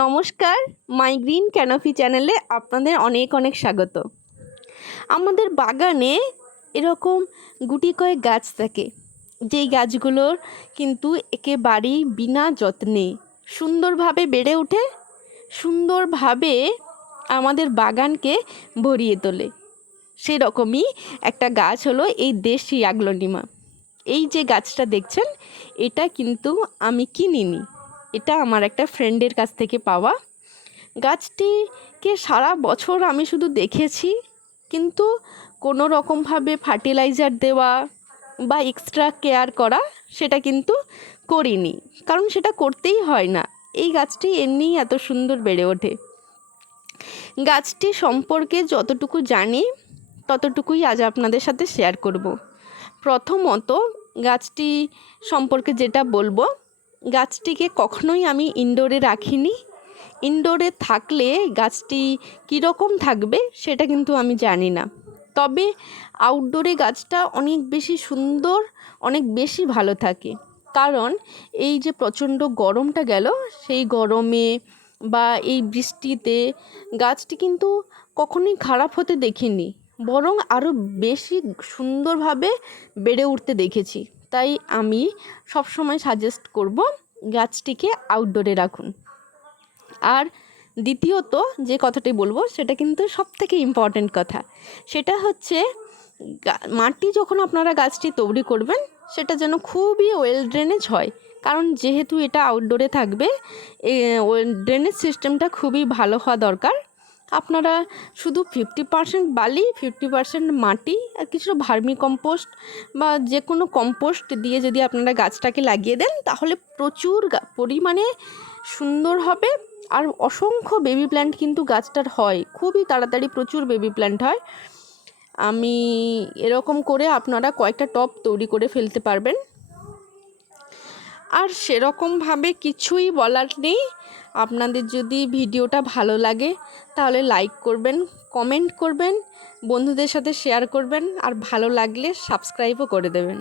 নমস্কার, মাই green canopy চ্যানেলে আপনাদের অনেক অনেক স্বাগত। আমাদের বাগানে এরকম গুটি কয়েক গাছ থাকে, যেই গাছগুলোর কিন্তু একেবারেই বিনা যত্নে সুন্দরভাবে বেড়ে ওঠে, সুন্দরভাবে আমাদের বাগানকে ভরিয়ে তোলে। সেই রকমই একটা গাছ হলো এই দেশি অ্যাগ্লোনিমা। এই যে গাছটা দেখছেন, এটা কিন্তু আমি কিনিনি, এটা আমার একটা ফ্রেন্ডের কাছ থেকে পাওয়া। গাছটিকে সারা বছর আমি শুধু দেখেছি, কিন্তু কোনো রকমভাবে ফার্টিলাইজার দেওয়া বা এক্সট্রা কেয়ার করা সেটা কিন্তু করিনি, কারণ সেটা করতেই হয় না। এই গাছটি এমনিই এত সুন্দর বেড়ে ওঠে। গাছটি সম্পর্কে যতটুকু জানি ততটুকুই আজ আপনাদের সাথে শেয়ার করব। প্রথমত, গাছটি সম্পর্কে যেটা বলবো, গাছটিকে কখনোই আমি ইনডোরে রাখিনি। ইনডোরে থাকলে গাছটি কীরকম থাকবে সেটা কিন্তু আমি জানি না, তবে আউটডোরে গাছটা অনেক বেশি সুন্দর, অনেক বেশি ভালো থাকে। কারণ এই যে প্রচণ্ড গরমটা গেল, সেই গরমে বা এই বৃষ্টিতে গাছটি কিন্তু কখনোই খারাপ হতে দেখিনি, বরং আরও বেশি সুন্দরভাবে বেড়ে উঠতে দেখেছি। তাই আমি সবসময় সাজেস্ট করব গাছটিকে আউটডোরে রাখুন। আর দ্বিতীয়ত যে কথাটি বলবো সেটা কিন্তু সবথেকে ইম্পর্ট্যান্ট কথা, সেটা হচ্ছে মাটি যখন আপনারা গাছটি তৈরি করবেন সেটা যেন খুবই ওয়েল ড্রেনেজ হয়। কারণ যেহেতু এটা আউটডোরে থাকবে, ড্রেনেজ সিস্টেমটা খুবই ভালো হওয়া দরকার। আপনারা শুধু 50% বালি, 50% মাটি আর কিছুটা ভার্মি কম্পোস্ট বা যে কোনো কম্পোস্ট দিয়ে যদি আপনারা গাছটাকে লাগিয়ে দেন, তাহলে প্রচুর পরিমাণে সুন্দর হবে। আর অসংখ্য বেবি প্ল্যান্ট কিন্তু গাছটার হয়, খুবই তাড়াতাড়ি প্রচুর বেবি প্ল্যান্ট হয়। আমি এরকম করে আপনারা কয়েকটা টব তৈরি করে ফেলতে পারবেন। আর সেরকমভাবে কিছুই বলার নেই। আপনাদের যদি ভিডিওটা ভালো লাগে তাহলে লাইক করবেন, কমেন্ট করবেন, বন্ধুদের সাথে শেয়ার করবেন, আর ভালো লাগলে সাবস্ক্রাইবও করে দেবেন।